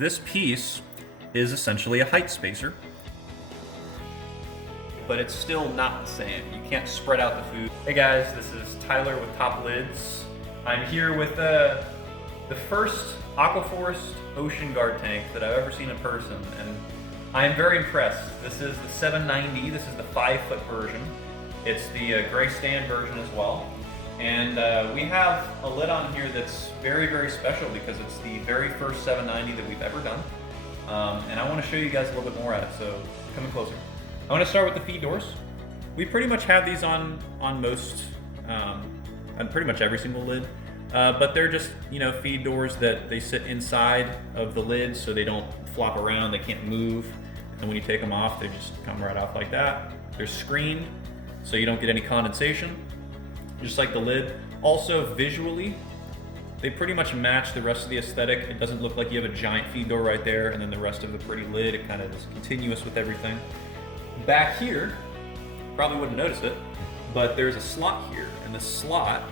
this piece is essentially a height spacer, but it's still not the same. You can't spread out the food. Hey guys, this is Tyler with Top Lids. I'm here with the first AquaForest OceanGuard tank that I've ever seen in person, and I am very impressed. This is the 790, this is the 5-foot version. It's the gray stand version as well. And we have a lid on here that's very, very special because it's the very first 790 that we've ever done. And I want to show you guys a little bit more at it, so come in closer. I want to start with the feed doors. We pretty much have these on most, on pretty much every single lid. But they're just, feed doors that they sit inside of the lid so they don't flop around, they can't move. And when you take them off, they just come right off like that. They're screened so you don't get any condensation, just like the lid. Also visually, they pretty much match the rest of the aesthetic. It doesn't look like you have a giant feed door right there and then the rest of the pretty lid, it kind of is continuous with everything. Back here, probably wouldn't notice it, but there's a slot here, and the slot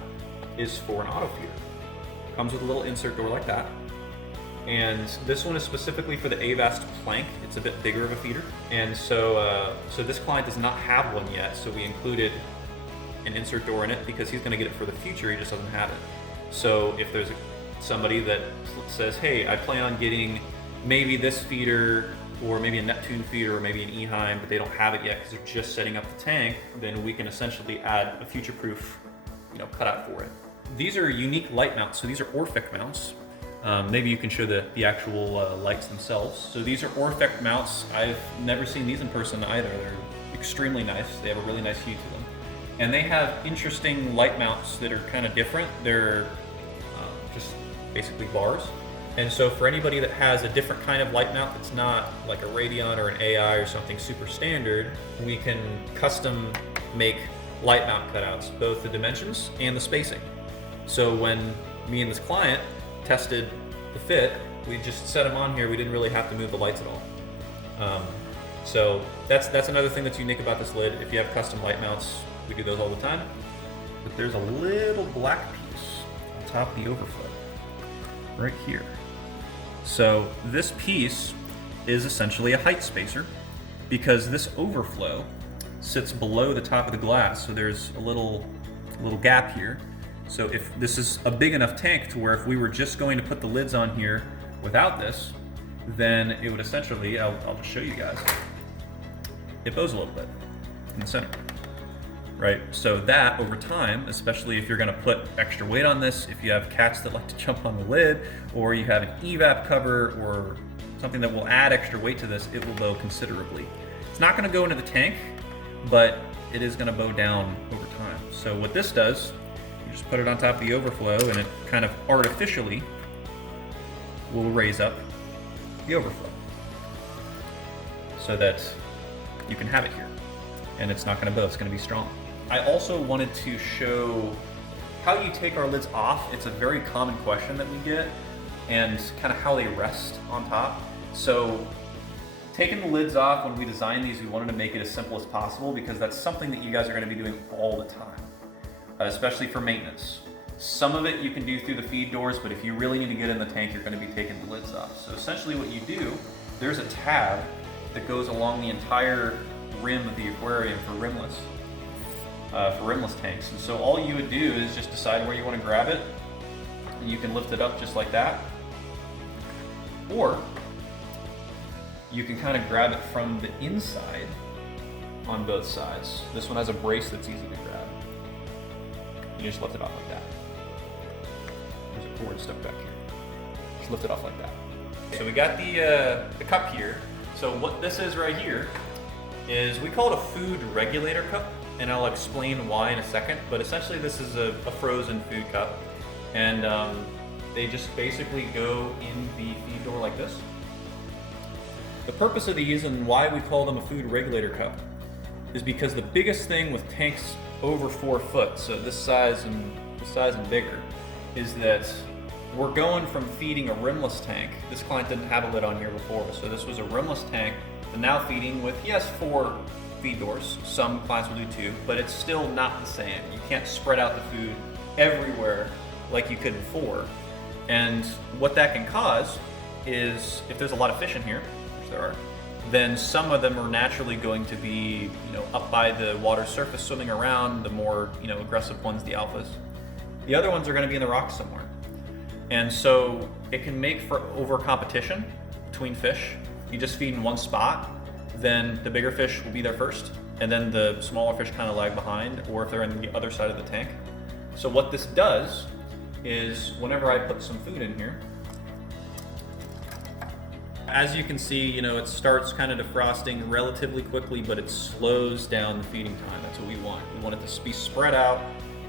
is for an auto feeder. Comes with a little insert door like that. And this one is specifically for the Avast plank. It's a bit bigger of a feeder. And so this client does not have one yet, so we included an insert door in it because he's gonna get it for the future, he just doesn't have it. So if there's somebody that says, hey, I plan on getting maybe this feeder, or maybe a Neptune feeder, or maybe an Eheim, but they don't have it yet because they're just setting up the tank, then we can essentially add a future-proof cutout for it. These are unique light mounts, so these are Orphic mounts. Maybe you can show the actual lights themselves. So these are Orphic mounts. I've never seen these in person either. They're extremely nice. They have a really nice hue to them. And they have interesting light mounts that are kind of different. They're just basically bars. And so for anybody that has a different kind of light mount that's not like a Radion or an AI or something super standard, we can custom make light mount cutouts, both the dimensions and the spacing. So when me and this client tested the fit, we just set them on here. We didn't really have to move the lights at all. So that's another thing that's unique about this lid. If you have custom light mounts, we do those all the time. But there's a little black piece on top of the overflow, right here. So this piece is essentially a height spacer because this overflow sits below the top of the glass. So there's a little gap here. So if this is a big enough tank to where if we were just going to put the lids on here without this, then it would essentially, I'll just show you guys, it bows a little bit in the center, right? So that over time, especially if you're gonna put extra weight on this, if you have cats that like to jump on the lid, or you have an evap cover or something that will add extra weight to this, it will bow considerably. It's not gonna go into the tank, but it is gonna bow down over time. So what this does, you just put it on top of the overflow and it kind of artificially will raise up the overflow so that you can have it here. And it's not gonna bow, it's gonna be strong. I also wanted to show how you take our lids off. It's a very common question that we get, and kind of how they rest on top. So taking the lids off, when we designed these, we wanted to make it as simple as possible because that's something that you guys are gonna be doing all the time, especially for maintenance. Some of it you can do through the feed doors, but if you really need to get in the tank, you're gonna be taking the lids off. So essentially what you do, there's a tab that goes along the entire rim of the aquarium for rimless tanks. And so all you would do is just decide where you want to grab it, and you can lift it up just like that, or you can kind of grab it from the inside on both sides. This one has a brace that's easy to grab. You just lift it off like that. There's a cord stuck back here. Just lift it off like that. So we got the cup here. So what this is right here is, we call it a food regulator cup, and I'll explain why in a second, but essentially this is a frozen food cup, and they just basically go in the feed door like this. The purpose of these and why we call them a food regulator cup is because the biggest thing with tanks over 4 foot, so this size and bigger, is that we're going from feeding a rimless tank. This client didn't have a lid on here before, so this was a rimless tank, and now feeding with, yes, 4 feed doors. Some clients will do 2, but it's still not the same. You can't spread out the food everywhere like you could before. And what that can cause is if there's a lot of fish in here, which there are, then some of them are naturally going to be, up by the water's surface swimming around, the more, aggressive ones, the alphas. The other ones are going to be in the rocks somewhere. And so it can make for over competition between fish. You just feed in one spot, then the bigger fish will be there first, and then the smaller fish kind of lag behind, or if they're in the other side of the tank. So what this does is whenever I put some food in here, as you can see, it starts kind of defrosting relatively quickly, but it slows down the feeding time. That's what we want. We want it to be spread out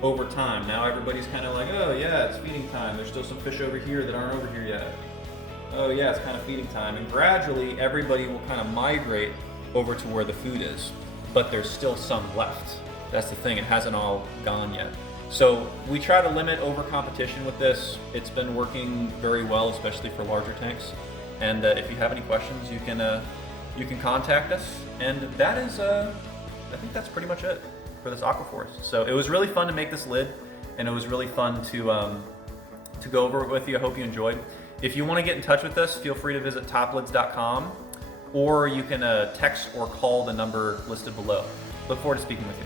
over time. Now everybody's kind of like, oh yeah, it's feeding time. There's still some fish over here that aren't over here yet. Oh yeah, it's kind of feeding time. And gradually everybody will kind of migrate over to where the food is, but there's still some left. That's the thing, it hasn't all gone yet. So we try to limit over competition with this. It's been working very well, especially for larger tanks. And if you have any questions, you can contact us. And that is, I think that's pretty much it for this AquaForest. So it was really fun to make this lid, and it was really fun to go over it with you. I hope you enjoyed. If you want to get in touch with us, feel free to visit toplids.com, or you can text or call the number listed below. Look forward to speaking with you.